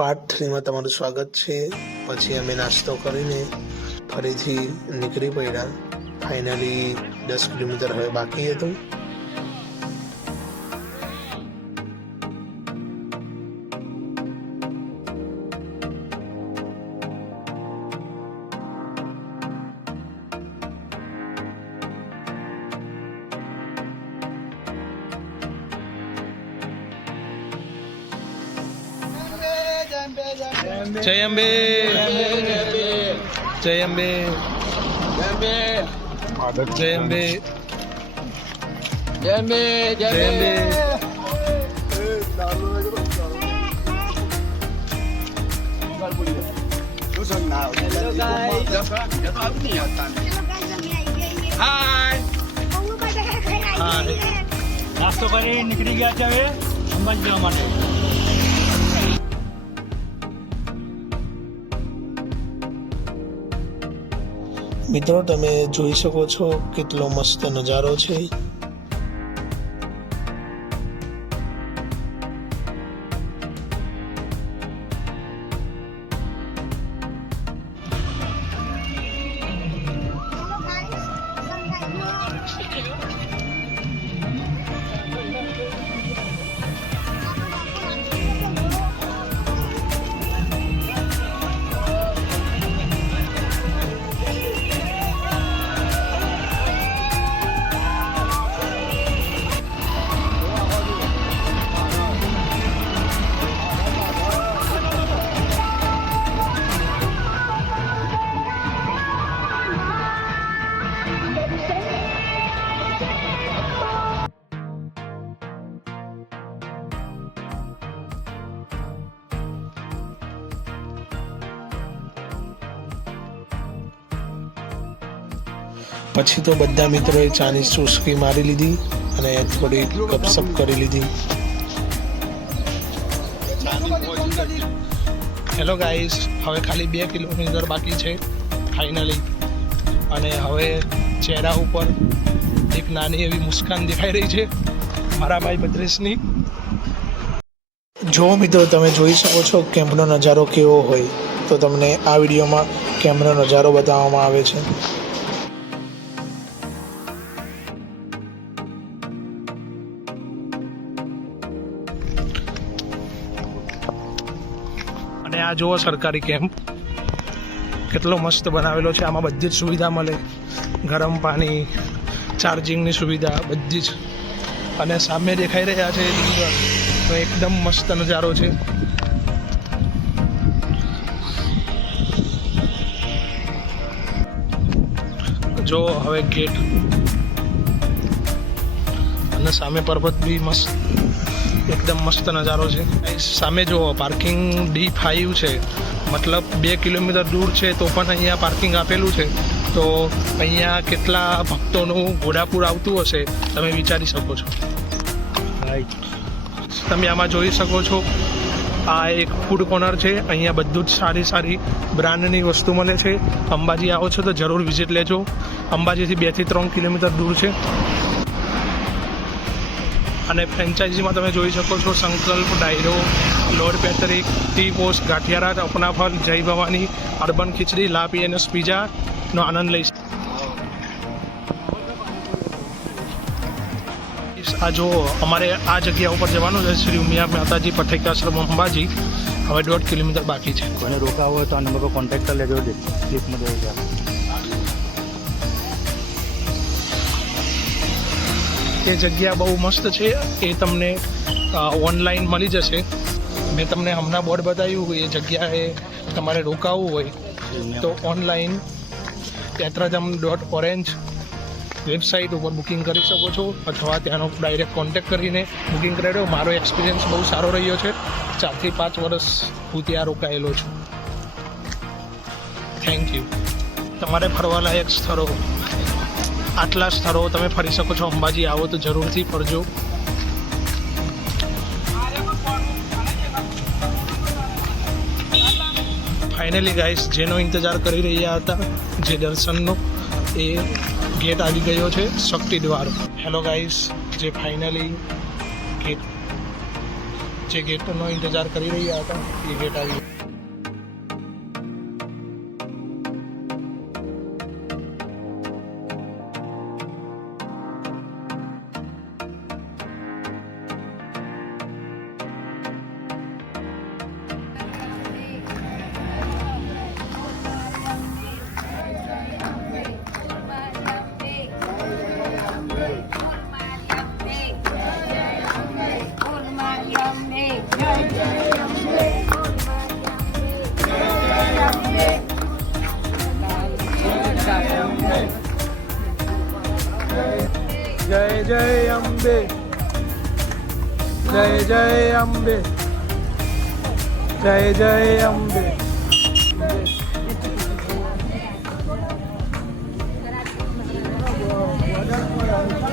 Part થ્રીમાં તમારું સ્વાગત છે. પછી અમે નાસ્તો કરીને ફરીથી નીકળી પડ્યા. ફાઇનલી દસ કિલોમીટર હવે બાકી હતું. જય અંબે. જય અંબે. જય અંબે. જય અંબે. નાસ્તો કરી નીકળી ગયા છે હવે અંબાજી જવા માટે. મિત્રો તમે જોઈ શકો છો કેટલો મસ્ત નજારો છે પછી તો બધા મિત્રોએ ચાની ચુસ્કી મારી લીધી અને થોડી ગપસપ કરી લીધી. હેલો ગાઈસ હવે ખાલી બે કિલોમીટર બાકી છે ફાઇનલી અને હવે ચહેરા ઉપર એક નાની એવી મુસ્કાન દેખાઈ રહી છે, મારા ભાઈ ભદ્રેશની. જો મિત્રો તમે જોઈ શકો છો કેમ્પનો નજારો કેવો હોય, તો તમને આ વિડીયોમાં કેમ્પનો નજારો બતાવવામાં આવે છે. અને આ જુઓ સરકારી કેમ્પ. કેટલો મસ્ત બનાવેલો છે. આમાં બધી જ સુવિધા મળે. ગરમ પાણી ચાર્જિંગની સુવિધા, બધી જ. અને સામે દેખાઈ રહ્યા છે ડુંગર તો એકદમ મસ્ત નજારો છે. જો હવે ગેટ અને સામે પર્વત બી મસ્ત, એકદમ મસ્ત નજારો છે. સામે જુઓ પાર્કિંગ ડી ફાઈવ છે. મતલબ બે કિલોમીટર દૂર છે તો પણ અહીંયા પાર્કિંગ આપેલું છે. તો અહીંયા કેટલા ભક્તોનું ઘોડાપુર આવતું હશે તમે વિચારી શકો છો. તમે આમાં જોઈ શકો છો, આ એક ફૂડ કોર્નર છે. અહીંયા બધું જ સારી સારી બ્રાન્ડની વસ્તુ મળે છે. અંબાજી આવો છો તો જરૂર વિઝિટ લેજો. અંબાજીથી બેથી ત્રણ કિલોમીટર દૂર છે. અને ફ્રેન્ચાઇઝીમાં તમે જોઈ શકો છો Sankalp, Dayro, Lord Patrick, tea post ગાંઠિયારા અપનાફલ, જય ભવાની, અર્બન ખીચડી, લાપી અને પિઝાનો આનંદ લઈ આ જો અમારે આ જગ્યા ઉપર જવાનું છે, શ્રી ઉમિયા માતાજી પઠેકાશ્રમ અંબાજી. હવે દોઢ કિલોમીટર બાકી છે. કોઈને રોકાવું હોય તો આ નંબર પર કોન્ટેક્ટ કરી લેજો ક્લિપમાં જોઈ છે એ જગ્યા બહુ મસ્ત છે. એ તમને ઓનલાઈન મળી જશે. મેં તમને હમણાં બોર્ડ બતાવ્યું એ જગ્યાએ તમારે રોકાવું હોય તો online Yatradham dot orange website ઉપર બુકિંગ કરી શકો છો અથવા ત્યાંનો ડાયરેક્ટ કોન્ટેક કરીને બુકિંગ કરાવ્યો મારો એક્સપિરિયન્સ બહુ સારો રહ્યો છે. ચારથી પાંચ વર્ષ હું ત્યાં રોકાયેલો છું. થેન્ક યુ તમારે ફરવાલાયક સ્થળો આટલા સ્થળો તમે ફરી શકો છો. અંબાજી આવો તો જરૂરથી ફરજો. ફાઇનલી ગાઈસ જેનો ઇંતજાર કરી રહ્યા હતા, જે દર્શનનો, એ ગેટ આવી ગયો છે, શક્તિ દ્વાર. હેલો ગાઈસ જે ફાઇનલી ગેટ જે ગેટનો ઇંતજાર કરી રહ્યા હતા, એ ગેટ આવી જય જય અંબે જય જય અંબે જય જય અંબે જય હો